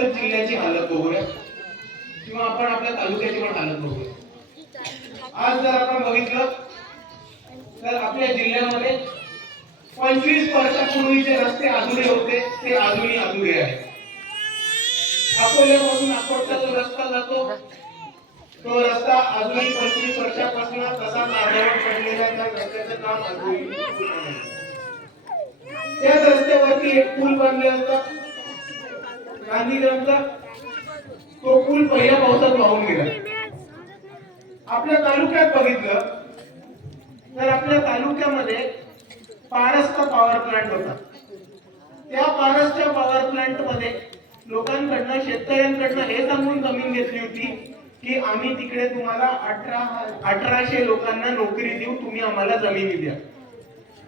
फक्त जिल्ह्याची हालत बघूया. किंवा आपण आपल्या तालुक्याची पण हालत बघूया. आज जर आपण बघितलं तर आपल्या जिल्ह्यामध्ये पंचवीस वर्षापूर्वीचे रस्ते अधुरे होते ते अजूनही अधुरे आहेत. अकोल्यापासून अकोटचा जो रस्ता जातो तो रस्ता अजूनही पंचवीस वर्षापासून तसा अर्धवट पडलेला त्या रस्त्याचं काम अजूनही त्याच रस्त्यावरती एक पूल बांधले होता. गांधीग्रामचा तो पूल पहिल्या पावसात वाहून गेला. आपल्या तालुक्यात बघितलं तर आपल्या तालुक्यामध्ये पारसचा पॉवर प्लांट होता. त्या पारसच्या पॉवर प्लांटमध्ये लोकांकडनं शेतकऱ्यांकडनं हे सांगून जमीन घेतली होती की आम्ही तिकडे तुम्हाला अठरा अठराशे लोकांना नोकरी देऊ तुम्ही आम्हाला जमिनी द्या.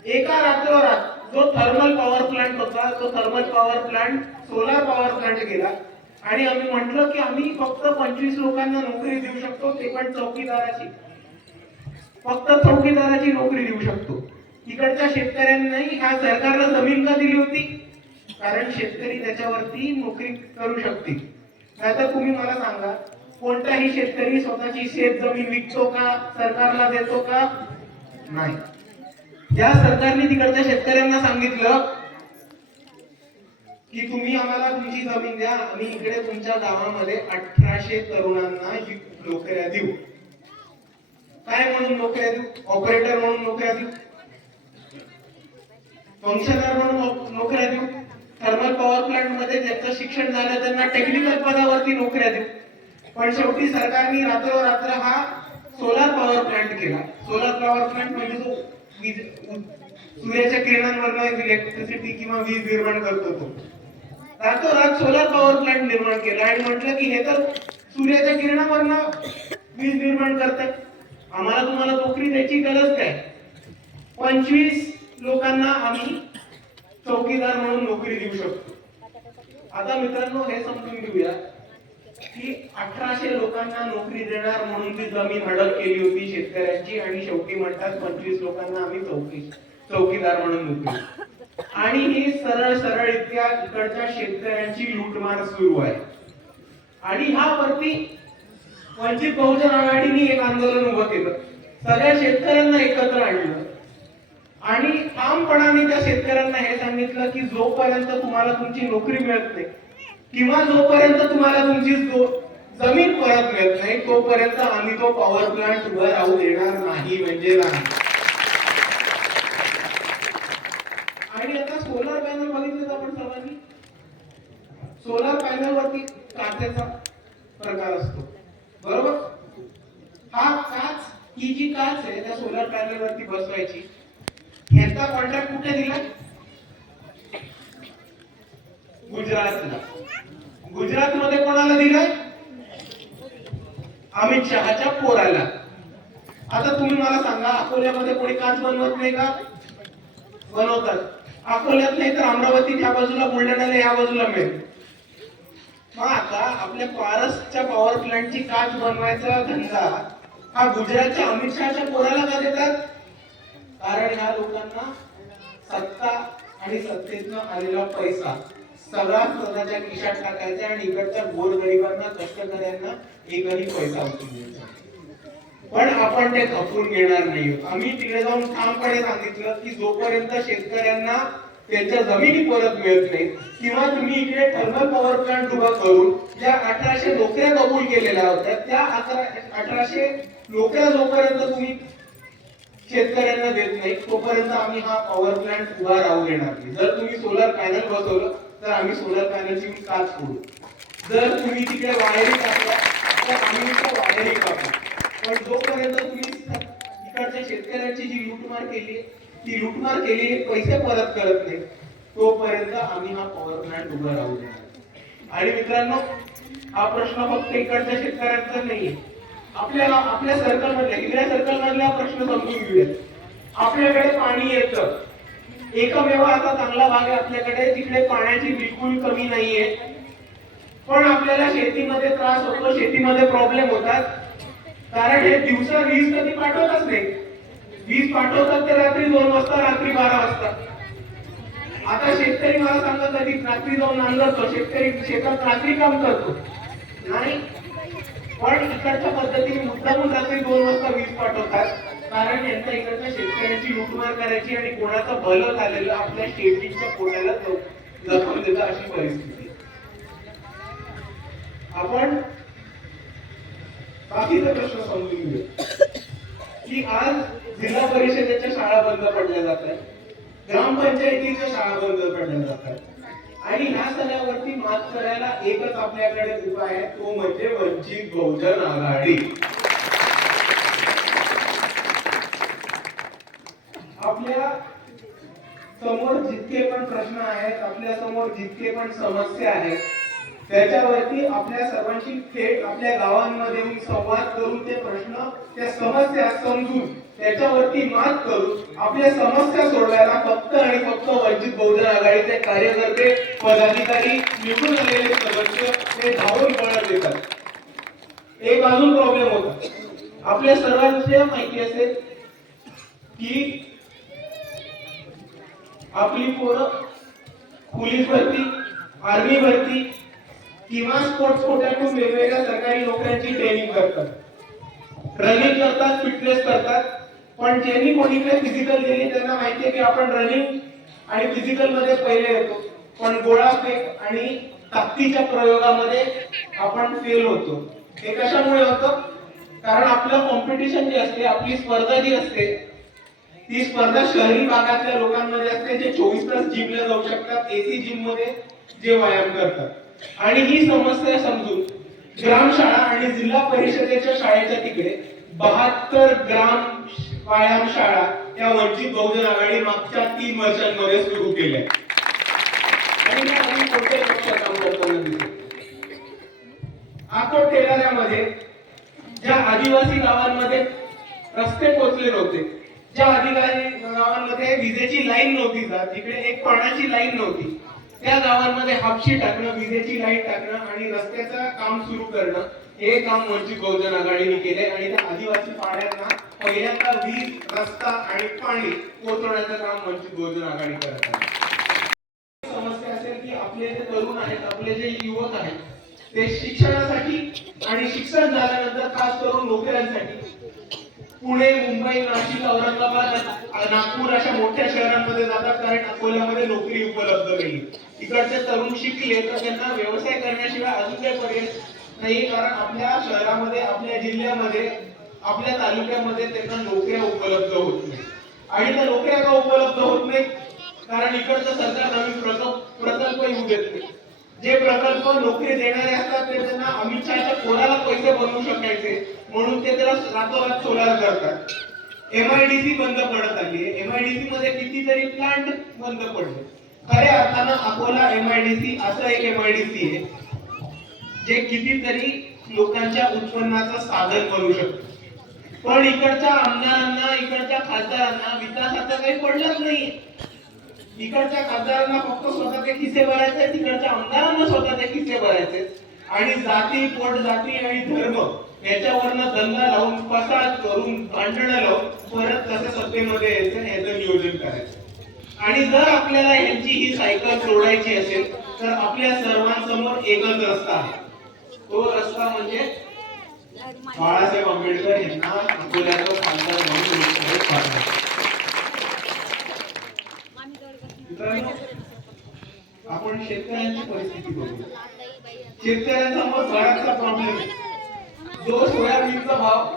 एका रात्रोरात जो थर्मल पॉवर प्लांट होता तो thermal power plant solar power plant गेला. आणि आम्ही म्हटलं की आम्ही फक्त पंचवीस लोकांना नोकरी देऊ शकतो ते पण चौकीदाराची. फक्त चौकीदाराची नोकरी देऊ शकतो. इकडच्या शेतकऱ्यांनाही ह्या सरकारला जमीन का दिली होती? कारण शेतकरी त्याच्यावरती नोकरी करू शकतील. नाहीतर तुम्ही मला सांगा कोणताही शेतकरी स्वतःची शेत जमीन विकतो का सरकारला देतो का? नाही. या सरकारने तिकडच्या शेतकऱ्यांना सांगितलं की तुम्ही आम्हाला तुमची जमीन द्या आम्ही इकडे तुमच्या गावामध्ये अठराशे तरुणांना नोकऱ्या देऊ. काय म्हणून नोकऱ्या देऊ? ऑपरेटर म्हणून नोकऱ्या देऊ? फंक्शनर म्हणून नोकऱ्या देऊ? थर्मल पॉवर प्लांटमध्ये ज्यांचं शिक्षण झालं त्यांना टेक्निकल पदावरती नोकऱ्या देऊ. पण शेवटी सरकारने रात्रोरात्र हा सोलार पॉवर प्लांट केला. सोलार पॉवर प्लांट म्हणजे जो वीज सूर्याच्या किरणांवर इलेक्ट्रिसिटी किंवा वीज निर्माण करतो तो. रातोरात सोलार पॉवर प्लांट निर्माण केला आणि म्हटलं की हे तर सूर्याच्या किरणावरनं वीज निर्माण करतात. आम्हाला तुम्हाला नोकरी द्यायची गरज काय? पंचवीस लोकांना आम्ही चौकीदार म्हणून नोकरी देऊ शकतो. आता मित्रांनो हे समजून घेऊया. की अठराशे लोकांना नोकरी देणार म्हणून ती जमीन हडप केली होती शेतकऱ्यांची आणि शेवटी म्हणतात पंचवीस लोकांना आम्ही चौकी चौकीदार म्हणून नोकरी आणि ही सरळ सरळ इतक्या इकडच्या शेतकऱ्यांची लूटमार सुरू आहे. आणि ह्यावरती वंचित बहुजन आघाडीने एक आंदोलन उभं केलं. सगळ्या शेतकऱ्यांना एकत्र आणलं. आणि ठामपणाने त्या शेतकऱ्यांना हे सांगितलं की जोपर्यंत तुम्हाला तुमची नोकरी मिळत नाही किंवा जोपर्यंत तुम्हाला तुमची जो जमीन परत मिळत नाही तोपर्यंत आम्ही तो पॉवर प्लांट उभा राहू देणार नाही म्हणजे नाही. आणि आता सोलार पॅनल बघितलं आपण सर्वांनी? सोलार पॅनल वरती काचेचा प्रकार असतो. बरोबर? हा काच ही जी काच आहे त्या सोलार पॅनल वरती बसवायची. ह्याचा कॉन्ट्रॅक्ट कुठे दिला? गुजरातला. गुजरात मध्ये कोणाला दिलाय? अमित शहाच्या पोराला. आता तुम्ही मला सांगा अकोल्यामध्ये कोणी काच बनवत नाही का? बनवतात. अकोल्यात नाही तर अमरावती त्या बाजूला बुलढाण्याला या बाजूला मिळेल. मग आता आपल्या पारसच्या पॉवर प्लांटची काच बनवायचा धंदा हा गुजरातच्या अमित शहाच्या पोराला का देतात? कारण ह्या लोकांना सत्ता आणि सत्तेतनं आलेला पैसा. सगळा स्वतःच्या खिशात टाकायचा आणि इकडच्या गोरगरिबांना कष्टकऱ्यांना एकही पैसा उचलून द्यायचा पण आपण ते खपून घेणार नाही. आम्ही तिकडे जाऊन ठामपणे सांगितलं की जोपर्यंत शेतकऱ्यांना त्यांच्या जमिनी परत मिळत नाही किंवा तुम्ही इकडे थर्मल पॉवर प्लांट उभा करून ज्या अठराशे नोकऱ्या कबूल केलेल्या होत्या त्या अकरा अठराशे नोकऱ्या जोपर्यंत तुम्ही शेतकऱ्यांना देत नाही तोपर्यंत आम्ही हा पॉवर प्लांट उभा राहू देणार नाही. जर तुम्ही सोलर पॅनल बसवलं तर आम्ही सोलर पॅनलची काच फोडू. जर तुम्ही तिकडे वायरिंग टाकला तर आम्ही त्या वायरिंग टाकू पण जोपर्यंत तुम्ही इकडच्या शेतकऱ्यांची जी लूटमार केली ती लूटमार केली पैसे परत करत नाही तोपर्यंत आम्ही हा पॉवर प्लांट उभा राहू देणार. आणि मित्रांनो हा प्रश्न फक्त इकडच्या शेतकऱ्यांचा नाहीये. आपल्याला आपल्या सर्कल मधल्या हिवऱ्या सर्कल मधला प्रश्न समजून घेऊया आपल्याकडे पाणी येतं. एकमेव आता चांगला भाग आहे आपल्याकडे. तिकडे पाण्याची बिलकुल कमी नाहीये. पण आपल्याला शेतीमध्ये त्रास होतो शेतीमध्ये प्रॉब्लेम होतात. कारण हे दिवसा वीज कधी पाठवतच नाही. वीज पाठवतात ते रात्री दोन वाजता रात्री बारा वाजता. आता शेतकरी मला सांगत कधी रात्री जाऊन नांगरतो शेतकरी शेतात रात्री काम करतो. नाही. पण इकडच्या पद्धतीने मुद्दामून रात्री दोन वाजता वीज पाठवतात. कारण यांच्या इकडच्या शेतकऱ्यांची लुटमार करायची आणि कोणाचं भलं झालेलं आपल्या शेतीच्या पोटाला जखम देतात अशी परिस्थिती आपण बाकीचा प्रश्न समजून घेऊ की आज जिल्हा परिषदेच्या शाळा बंद पडल्या जात आहेत. ग्रामपंचायतीच्या शाळा बंद पडल्या जात आहेत. आणि ह्या सगळ्यावरती मात करायला एकच आपल्याकडे उपाय आहे. तो म्हणजे वंचित बहुजन आघाडी. आपल्यासमोर जितके पण प्रश्न आहेत आपल्यासमोर जितके पण समस्या आहेत त्याच्यावरती आपल्या सर्वांशी थेट आपल्या गावांमध्ये संवाद करून ते प्रश्न त्या समस्या समजून त्याच्यावरती मात करून आपल्या समस्या सोडवायला फक्त आणि फक्त वंचित बहुजन आघाडीचे कार्यकर्ते पदाधिकारी निवडून आलेले सदस्य हे धावून पळत देतात एक अजून प्रॉब्लेम होता. आपल्या सर्वांच्या माहिती असेल की आपली पोरं पोलीस भरती आर्मी भरती किंवा स्पोर्ट्स कोट्यातून वेगवेगळ्या सरकारी नोकऱ्यांची ट्रेनिंग करतात. रनिंग करतात फिटनेस करतात पण ज्यांनी कोणीकडे फिजिकल दिली त्यांना माहिती आहे की आपण रनिंग आणि फिजिकलमध्ये पहिले येतो. पण गोळा फेक आणि ताकदीच्या प्रयोगामध्ये आपण फेल होतो. हे कशामुळे होतं? कारण आपलं कॉम्पिटिशन जे असते आपली स्पर्धा जी असते ती स्पर्धा शहरी भागातल्या लोकांमध्ये असते जे चोवीस तास जिमला जाऊ शकतात एसी जिममध्ये जे व्यायाम करतात. आणि ही समस्या समजून ग्रामशाळा आणि जिल्हा परिषदेच्या शाळेच्या तिकडे बहात्तर ग्राम व्यायाम शाळा या वंचित बहुजन आघाडी मागच्या तीन वर्षांमध्ये सुरू केल्या. आणि त्या आकोट ज्या आदिवासी गावांमध्ये रस्ते पोचले नव्हते ज्या अधिकारी गावांमध्ये विजेची लाईन नव्हती जात तिकडे एक पाण्याची लाईन नव्हती. त्या गावांमध्ये हापशी टाकणं विजेची लाईन टाकणं आणि रस्त्याचं काम सुरू करणं हे काम वंचित बहुजन आघाडीने केले आणि त्या आदिवासी पाड्यांना पहिल्यांदा वीज रस्ता आणि पाणी पोहोचवण्याचं काम वंचित बहुजन आघाडी करत आहे. समस्या असेल की आपले जे तरुण आहेत आपले जे युवक आहेत ते शिक्षणासाठी आणि शिक्षण झाल्यानंतर खास करून नोकऱ्यांसाठी पुणे मुंबई नाशिक औरंगाबाद नागपूर अशा मोठ्या शहरांमध्ये जातात कारण अकोल्यामध्ये नोकरी उपलब्ध नाही. इकडचे तरुण शिकले तर त्यांना व्यवसाय करण्याशिवाय अजून काही पर्याय नाही कारण आपल्या शहरामध्ये आपल्या जिल्ह्यामध्ये आपल्या तालुक्यामध्ये त्यांना नोकऱ्या उपलब्ध होत नाही. आणि त्या नोकऱ्या का उपलब्ध होत नाही कारण इकडचं सरकार नवीन प्रकल्प प्रकल्प येऊ देत नाही जे प्रकल्प नोकरी देणारे असतात ते त्यांना अमित शहाच्या कोणाला पैसे बनवू शकायचे. म्हणून ते त्याला रातोरात सोलार करतात. एमआयडीसी बंद पडत आली एमआयडीसी मध्ये कितीतरी प्लांट बंद पडले. खऱ्या अर्थानं अकोला एमआयडीसी असं एक एमआयडीसी आहे जे कितीतरी लोकांच्या उत्पन्नाचं साधन बनू शकतं. पण इकडच्या आमदारांना इकडच्या खासदारांना विकासाचं काही पडलंच नाही इकडच्या खासदारांना फक्त स्वतःचे खिसे भरायचे तिकडच्या आमदारांना स्वतःचे खिसे भरायचे आणि जाती पोट जाती आणि धर्म याच्यावरनं दंगा लावून फसाद करून भांडणं लावून परत कसं सत्तेमध्ये यायचं याचं नियोजन करायचं. आणि जर आपल्याला यांची ही सायकल सोडायची असेल तर आपल्या सर्वांसमोर एकच रस्ता आहे. तो रस्ता म्हणजे बाळासाहेब आंबेडकर यांना अकोल्याचं खासदार म्हणून मित्रांनो, आपण शेतकऱ्यांची परिस्थिती बघू. शेतकऱ्यांसमोर बराचसा प्रॉब्लेम जो सोयाबीनचा भाव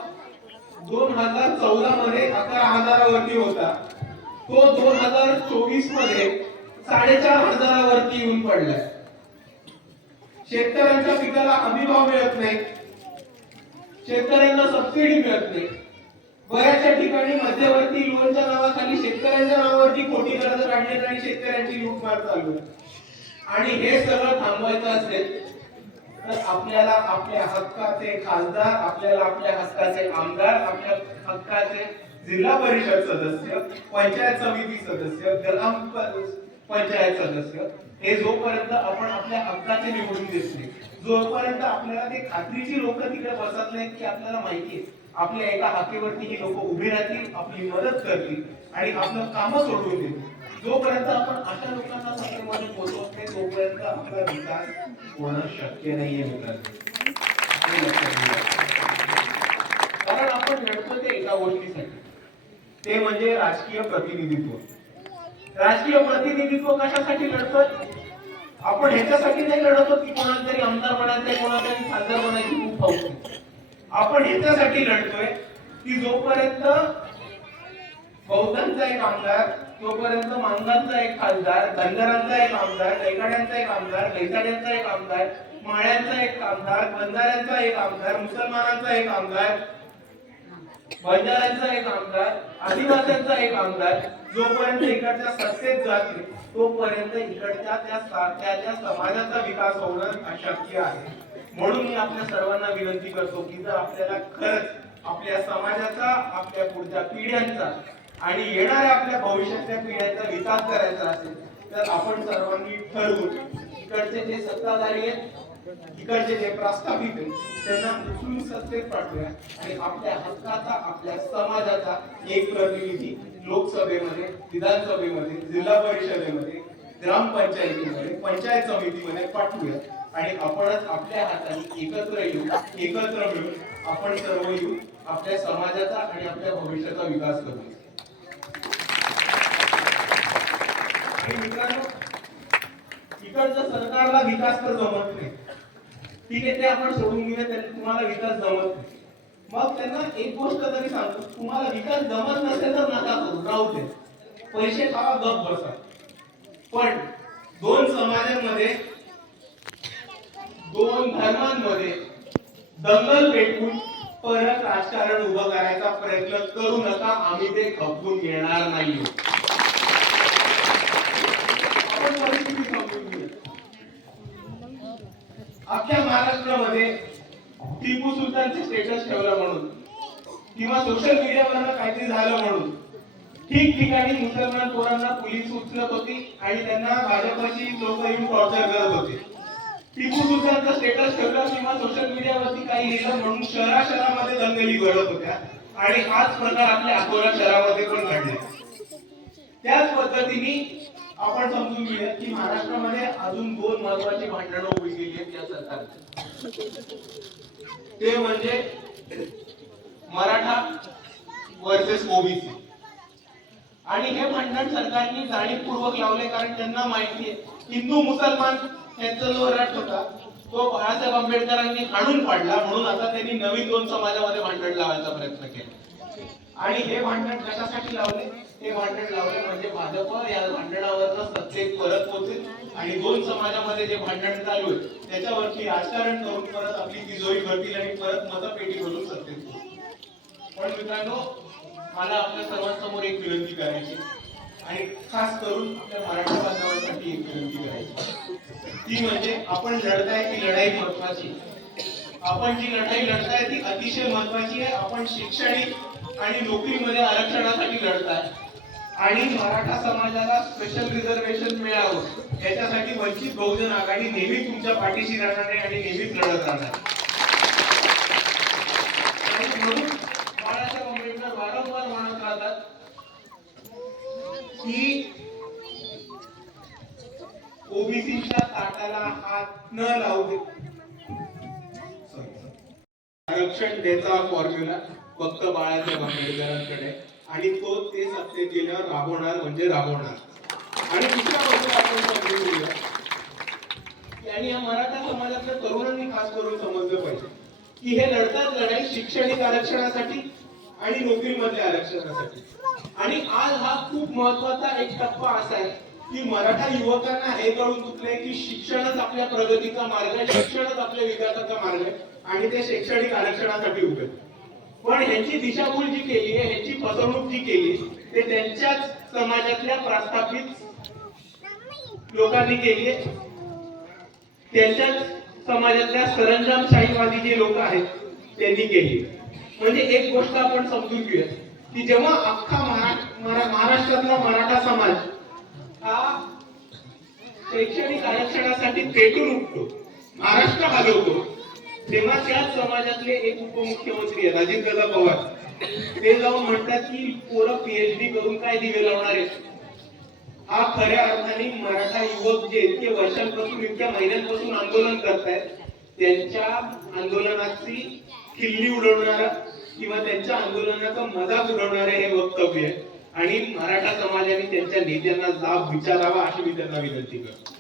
दोन हजार चौदा मध्ये अकरा हजारावरती होता तो दोन हजार चोवीसमध्ये साडेचार हजारावरती येऊन पडलाय शेतकऱ्यांच्या पिकाला हमी भाव मिळत नाही. शेतकऱ्यांना सबसिडी मिळत नाही. बऱ्याचशा ठिकाणी मध्यवर्ती लोनच्या नावाखाली शेतकऱ्यांच्या नावावरती खोटी कर्ज काढण्यात आणि शेतकऱ्यांची लूटमार चालू आहे. आणि हे सगळं थांबवायचं असेल तर आपल्याला आपल्या हक्काचे खासदार आपल्याला आपल्या हक्काचे आमदार आपल्या हक्काचे जिल्हा परिषद सदस्य पंचायत समिती सदस्य ग्राम पंचायत सदस्य हे जोपर्यंत आपण आपल्या हक्काचे निवडून देत नाही जोपर्यंत आपल्याला ते खात्रीची लोक तिकडे बसत नाहीत की आपल्याला माहिती आहे. आपल्या एका हाकेवरती ही लोक उभी राहतील आपली मदत करतील आणि आपलं काम सोडवून देतील. जोपर्यंत आपण अशा लोकांना सत्तेमध्ये पोहोचवत नाही तोपर्यंत आपला विकास होणं शक्य नाहीये मित्रांनो. कारण आपण लढतो ते एका गोष्टीसाठी. ते म्हणजे राजकीय प्रतिनिधित्व. राजकीय प्रतिनिधित्व कशासाठी लढतोय? आपण ह्याच्यासाठी नाही लढत होत की कोणाला तरी आमदार बनायचंय कोणाला तरी खासदार बनायची खूप हौस आपण याच्यासाठी लढतोय. की जोपर्यंत बौद्धांचा एक आमदार तोपर्यंत मांगांचा एक खासदार धनगरांचा एक आमदार कैकाड्यांचा एक आमदार लैसाड्यांचा एक आमदार माळ्यांचा एक आमदार बंजाऱ्यांचा एक आमदार मुसलमानांचा एक आमदार बंजाऱ्यांचा एक आमदार आदिवासींचा एक आमदार जोपर्यंत इकडच्या सत्तेत जात तोपर्यंत इकडच्या त्या त्या त्या समाजाचा विकास होणं अशक्य आहे. म्हणून मी आपल्या सर्वांना विनंती करतो की जर आपल्याला खरंच आपल्या समाजाचा आपल्या पुढच्या पिढ्यांचा आणि येणाऱ्या आपल्या भविष्यातल्या पिढ्यांचा विकास करायचा असेल तर आपण सर्वांनी ठरवून इकडचे जे सत्ताधारी आहेत इकडचे जे प्रस्थापित आहेत त्यांना उचलून सत्तेत पाठवूया आणि आपल्या हक्काचा आपल्या समाजाचा एक प्रतिनिधी लोकसभेमध्ये विधानसभेमध्ये जिल्हा परिषदेमध्ये ग्रामपंचायतीमध्ये पंचायत समितीमध्ये पाठवूया. आणि आपणच आपल्या हाताने एकत्र येऊ एकत्र मिळून आपण सर्व येऊ आपल्या समाजाचा आणि आपल्या भविष्याचा विकास करू. आणि मित्रांनो इकडचं सरकारला विकास तर जमत नाही. ठीक आहे ते आपण सोडून घेऊया तुम्हाला विकास जमत नाही. मग त्यांना एक गोष्ट तरी सांगतो तुम्हाला विकास जमत नसेल तर नका करू राहू दे. पैसे खावा गप बसा. पण दोन समाजांमध्ये दोन धर्मांमध्ये दंगल पेटवून परत राजकारण उभं करायचा प्रयत्न करू नका आम्ही ते खपवून घेणार नाही अख्ख्या महाराष्ट्रामध्ये टिपू सुलतानचे स्टेटस ठेवलं म्हणून किंवा सोशल मीडियावर काहीतरी झालं म्हणून ठिकठिकाणी मुसलमान पोरांना पोलीस उचलत होती आणि त्यांना भाजपची लोक येऊन टॉर्चर करत होते. टिपू त्यांचा स्टेटस ठेवला किंवा सोशल मीडियावरती काही लिहिलं म्हणून शहरा शहरामध्ये दंगली घडत होत्या आणि हाच प्रकार आपल्या अकोला शहरामध्ये पण घडले. त्याच पद्धतीने आपण समजून घेऊया की महाराष्ट्रामध्ये अजून दोन महत्वाची भांडणं उभी गेली आहेत या सरकारने. ते म्हणजे मराठा वर्सेस ओबीसी. आणि हे भांडण सरकारने जाणीवपूर्वक लावले कारण त्यांना माहिती आहे. हिंदू मुसलमान यांचा जो रट होता तो बाळासाहेब आंबेडकरांनी हाणून पाडला. म्हणून आता त्यांनी नवीन दोन समाजामध्ये भांडण लावायचा प्रयत्न केला. आणि हे भांडण कशासाठी लावले? हे भांडण लावले म्हणजे भाजप या भांडणावर सत्तेत परत पोहोचेल आणि दोन समाजामध्ये जे भांडण चालू आहे त्याच्यावरती राजकारण करून परत आपली तिजोरी भरतील आणि परत मतपेटी भरून सत्तेत पोहोचतील पण मित्रांनो मला आपल्या सर्वांसमोर एक विनंती करायची आणि खास करून आपल्या मराठा बांधवांसाठी एक विनंती करायची. ती म्हणजे आपण लढताय ती लढाई महत्वाची. आपण जी लढाई लढताय ती अतिशय महत्वाची आहे. आपण शैक्षणिक आणि नोकरीमध्ये आरक्षणासाठी लढताय. आणि मराठा समाजाला स्पेशल रिझर्वेशन मिळावं याच्यासाठी वंचित बहुजन आघाडी नेहमी तुमच्या पाठीशी राहणार आहे आणि नेहमीच लढत राहणार आहे. आणि म्हणून बाळासाहेब आंबेडकर वारंवार म्हणत राहतात की ओबीसीच्या ताटाला हात न लावू दे. आरक्षण द्यायचा फॉर्म्युला फक्त बाळासाहेब आंबेडकरांकडे. आणि तो ते सत्तेत राबवणार म्हणजे राबवणार. आणि दुसऱ्या गोष्ट आपण समजून घेऊया. आणि या मराठा समाजातल्या तरुणांनी खास करून समजलं पाहिजे. की हे लढतात लढाई शैक्षणिक आरक्षणासाठी आणि नोकरीमधल्या आरक्षणासाठी. आणि आज हा खूप महत्त्वाचा एक टप्पा असा आहे. की मराठा युवकांना हे कळून चुकलंय की शिक्षणच आपल्या प्रगतीचा मार्ग आहे शिक्षणच आपल्या विकासाचा मार्ग आहे आणि ते शैक्षणिक आरक्षणासाठी उभे पण ह्यांची दिशाभूल जी केली आहे ह्यांची फसवणूक जी केली ते त्यांच्याच समाजातल्या प्रस्थापित लोकांनी केली आहे. त्यांच्याच समाजातल्या सरंजामशाहीवादी जे लोक आहेत त्यांनी केली म्हणजे एक गोष्ट आपण समजून घेऊया की जेव्हा अख्खा महाराष्ट्रातला मराठा समाज हा शैक्षणिक आरक्षणासाठी पेटून उठतो. महाराष्ट्र हलवतो तेव्हा त्याच समाजातले एक उपमुख्यमंत्री आहेत अजितदादा पवार. ते जाऊन म्हणतात की पोरं पीएचडी करून काय दिवे लावणार आहे हा खऱ्या अर्थाने मराठा युवक जे इतके वर्षांपासून इतक्या महिन्यांपासून आंदोलन करतायत. त्यांच्या आंदोलनाची खिल्ली उडवणारा किंवा त्यांच्या आंदोलनाचा मजाक उडवणारे हे वक्तव्य आहे. आणि मराठा समाजाने त्यांच्या नेत्यांना जाब विचारावा अशी मी त्यांना विनंती करतो.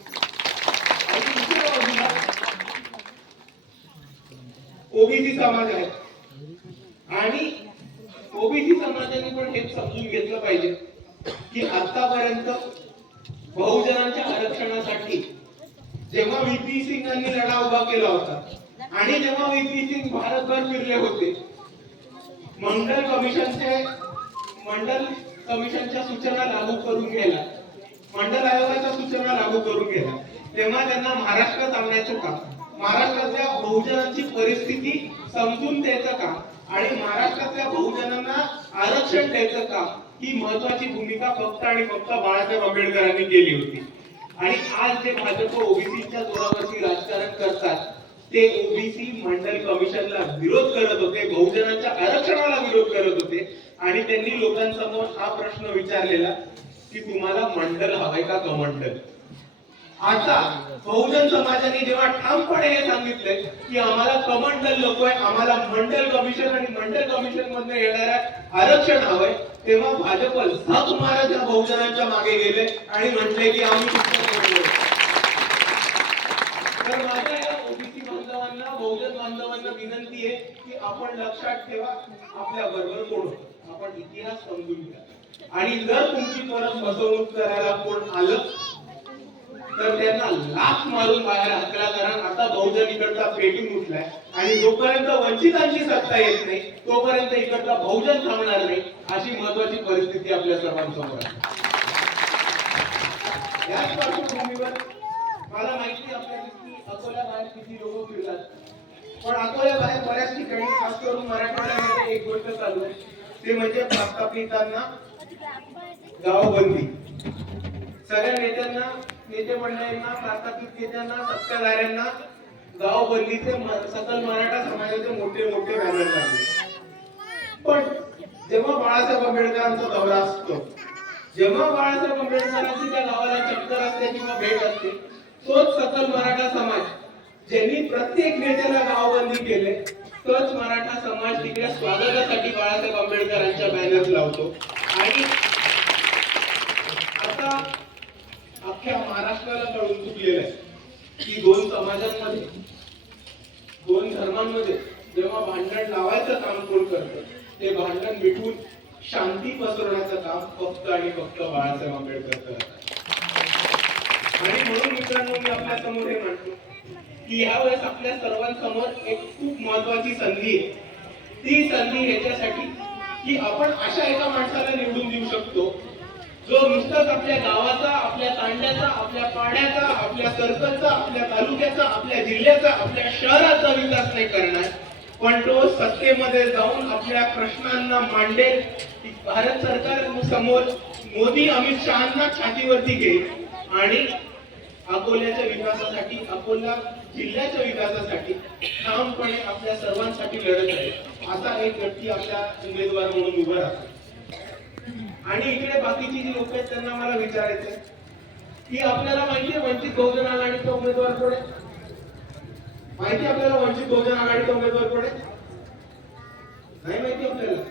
ओबीसी समाज आहे. आणि ओबीसी समाजाने पण हे समजून घेतलं पाहिजे की आतापर्यंत बहुजनांच्या आरक्षणासाठी जेव्हा व्हीपी सिंगांनी लढा उभा केला होता आणि जेव्हा व्हीपी सिंग भारतभर फिरले होते मंडल कमिशनचे मंडल कमिशनच्या सूचना लागू करून गेला मंडल आयोगाच्या सूचना लागू करून गेला तेव्हा त्यांना महाराष्ट्रात आणण्याचं काम महाराष्ट्रातल्या बहुजनांची परिस्थिती समजून द्यायचं काम आणि महाराष्ट्रातल्या बहुजनांना आरक्षण द्यायचं काम ही महत्वाची भूमिका फक्त आणि फक्त बाळासाहेब आंबेडकरांनी केली होती. आणि आज जे भाजप ओबीसीच्या जोरावरती राजकारण करतात ते ओबीसी मंडल कमिशनला विरोध करत होते बहुजनांच्या आरक्षणाला विरोध करत होते. आणि त्यांनी लोकांसमोर हा प्रश्न विचारलेला की तुम्हाला मंडल हवंय का कमंडल आता बहुजन समाजाने जेव्हा ठामपणे हे सांगितलंय की आम्हाला कमंडल नकोय आम्हाला मंडल कमिशन आणि मंडल कमिशनमध्ये येणाऱ्या आरक्षण हवंय तेव्हा भाजप झक मारत या बहुजनांच्या मागे गेले आणि म्हटले की आम्ही तर माझ्या या ओबीसी बांधवांना बहुजन बांधवांना विनंती आहे की आपण लक्षात ठेवा आपल्या बरोबर कोण आपण इतिहास समजून घ्या. आणि जर तुमची परत फसवणूक करायला कोण आलं तर त्यांना लाख मारून बाहेर हकला कारण आता बहुजन इकडचा पेटून उठलाय. आणि जोपर्यंत वंचितांची सत्ता येत नाही तोपर्यंत इकडचा बहुजन थांबणार नाही अशी महत्वाची परिस्थिती आपल्या सर्वांसमोर आहे. याच पार्श्वभूमीवर मला माहिती आहे की अकोल्या बाहेर किती लोक फिरतात. पण अकोल्या बाहेर बऱ्याच ठिकाणी खास करून मराठवाड्यामध्ये एक गोष्ट चालू आहे. ते म्हणजे प्रस्थापितांना गावबंदी. सगळ्या नेत्यांना नेते मंडळींना प्रास्थापित नेत्यांना सत्ताधाऱ्यांना गावबंदीचे सकल मराठा समाजाचे मोठे मोठे बॅनर लागले. पण जेव्हा बाळासाहेब आंबेडकरांचा दौरा असतो जेव्हा बाळासाहेब आंबेडकरांची त्या गावाला चक्कर असते किंवा भेट असते तोच सकल मराठा समाज ज्यांनी प्रत्येक नेत्याला गावबंदी केले तोच मराठा समाज तिकडे स्वागतासाठी बाळासाहेब आंबेडकरांच्या बॅनर लावतो. आणि आता अख्ख्या महाराष्ट्राला कळून चुकलेलं आहे की दोन समाजांमध्ये दोन धर्मांमध्ये जेव्हा भांडण लावायचं काम कोण करत ते भांडण मिटवून शांती पसरवण्याचं काम फक्त आणि फक्त बाळासाहेब आंबेडकर करतात. आणि म्हणून मित्रांनो मी आपल्यासमोर हे म्हणतो की यावेळेस आपल्या सर्वांसमोर एक खूप महत्वाची संधी आहे. ती संधी याच्यासाठी की आपण अशा एका माणसाला निवडून देऊ शकतो. जो नुसताच आपल्या गावाचा आपल्या तांड्याचा आपल्या पाड्याचा आपल्या सर्कलचा आपल्या तालुक्याचा आपल्या जिल्ह्याचा आपल्या शहराचा विकास नाही करणार. पण तो सत्तेमध्ये जाऊन आपल्या प्रश्नांना मांडेल. की भारत सरकार समोर मोदी अमित शहाना छातीवरती घेईल. आणि अकोल्याच्या विकासासाठी अकोला जिल्ह्याच्या विकासासाठी ठामपणे आपल्या सर्वांसाठी लढत आहे. असा एक व्यक्ती आपल्या उमेदवार म्हणून उभं राहतो. आणि इकडे बाकीची जी लोक आहेत त्यांना मला विचारायचं की आपल्याला माहिती आहे वंचित बहुजन आघाडीचा उमेदवार कोण आहे माहिती आपल्याला वंचित बहुजन आघाडीचा उमेदवार कोण आहे नाही माहिती आपल्याला?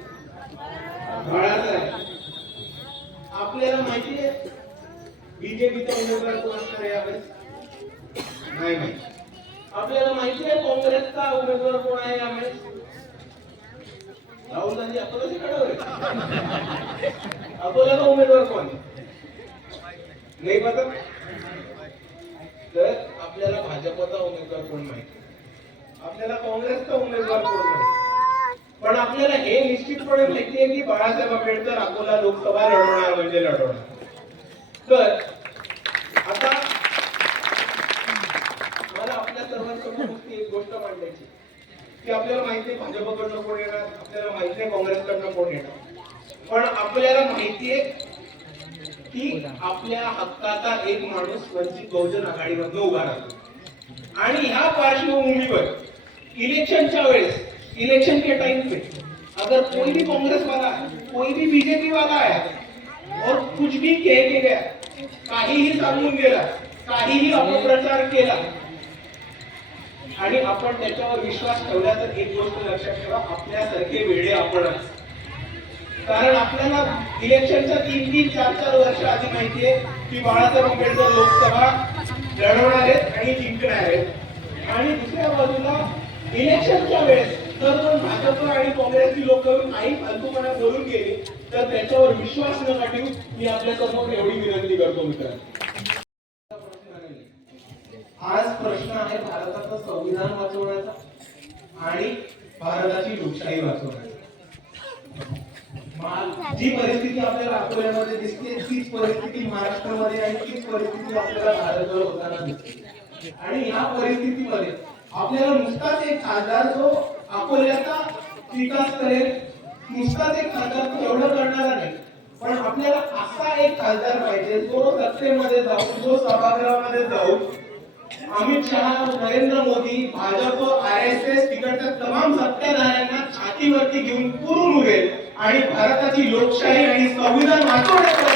बाळासाहेब. आपल्याला माहिती आहे बीजेपीचा उमेदवार कोण असणार आहे यावेळेस नाही माहिती. आपल्याला माहिती आहे काँग्रेसचा उमेदवार कोण आहे यावेळेस राहुल गांधी अकोलाचे कडवर अकोल्याचा उमेदवार कोण नाही पता? तर आपल्याला भाजपचा उमेदवार कोण माहिती? आपल्याला काँग्रेसचा उमेदवार कोण माहिती? पण आपल्याला हे निश्चितपणे माहिती आहे की बाळासाहेब आंबेडकर अकोला लोकसभा लढवणार म्हणजे लढवणार. तर आता मला आपल्या सर्वांसमोर फक्त एक गोष्ट मांडायची की आपल्याला माहिती आहे भाजपकडनं कोण येणार आपल्याला माहिती आहे काँग्रेसकडनं कोण येणार. पण आपल्याला माहिती आहे की आपल्या हक्काचा एक माणूस वंचित बहुजन आघाडीमधनं उभा राहतो. आणि ह्या पार्श्वभूमीवर इलेक्शनच्या वेळेस इलेक्शन के टाइम पे अगर कोई भी कांग्रेस वाला है कोई भी बीजेपी वाला है और कुछ भी कह के गया काहीही सांगून गेला काहीही अपप्रचार केला. आणि आपण त्याच्यावर विश्वास ठेवला तर एक गोष्ट लक्षात ठेवा आपल्यासारखे वेळे आपणच. कारण आपल्याला इलेक्शनच्या तीन तीन चार चार वर्ष आधी माहितीये की बाळासाहेब आंबेडकर लोकसभा लढवणार आहेत आणि जिंकणार आहेत. आणि दुसऱ्या बाजूला इलेक्शनच्या वेळेस तर भाजप आणि काँग्रेसची लोक काही फालतूपणा बोलून गेले. तर त्याच्यावर विश्वास न ठेवू मी आपल्यासमोर एवढी विनंती करतो मित्रांनो. आज प्रश्न आहे भारताचं संविधान वाचवण्याचा आणि भारताची लोकशाही वाचवण्याचा. जी परिस्थिती आपल्याला अकोल्यामध्ये दिसते तीच परिस्थिती महाराष्ट्रामध्ये आणि तीच परिस्थिती आपल्याला भारतभर होताना दिसते. आणि या परिस्थितीमध्ये आपल्याला नुसताच एक खासदार जो अकोल्याचा विकास करेल नुसताच एक खासदार तो एवढं करणारा नाही. पण आपल्याला असा एक खासदार पाहिजे जो सत्तेमध्ये जाऊन जो सभागृहामध्ये जाऊन Amit Shah Narendra Modi Bhajap R S S तिकडच्या तमाम सत्ताधाऱ्यांना छातीवरती घेऊन पुरून उभेल आणि भारताची लोकशाही आणि संविधान वाचवण्याचा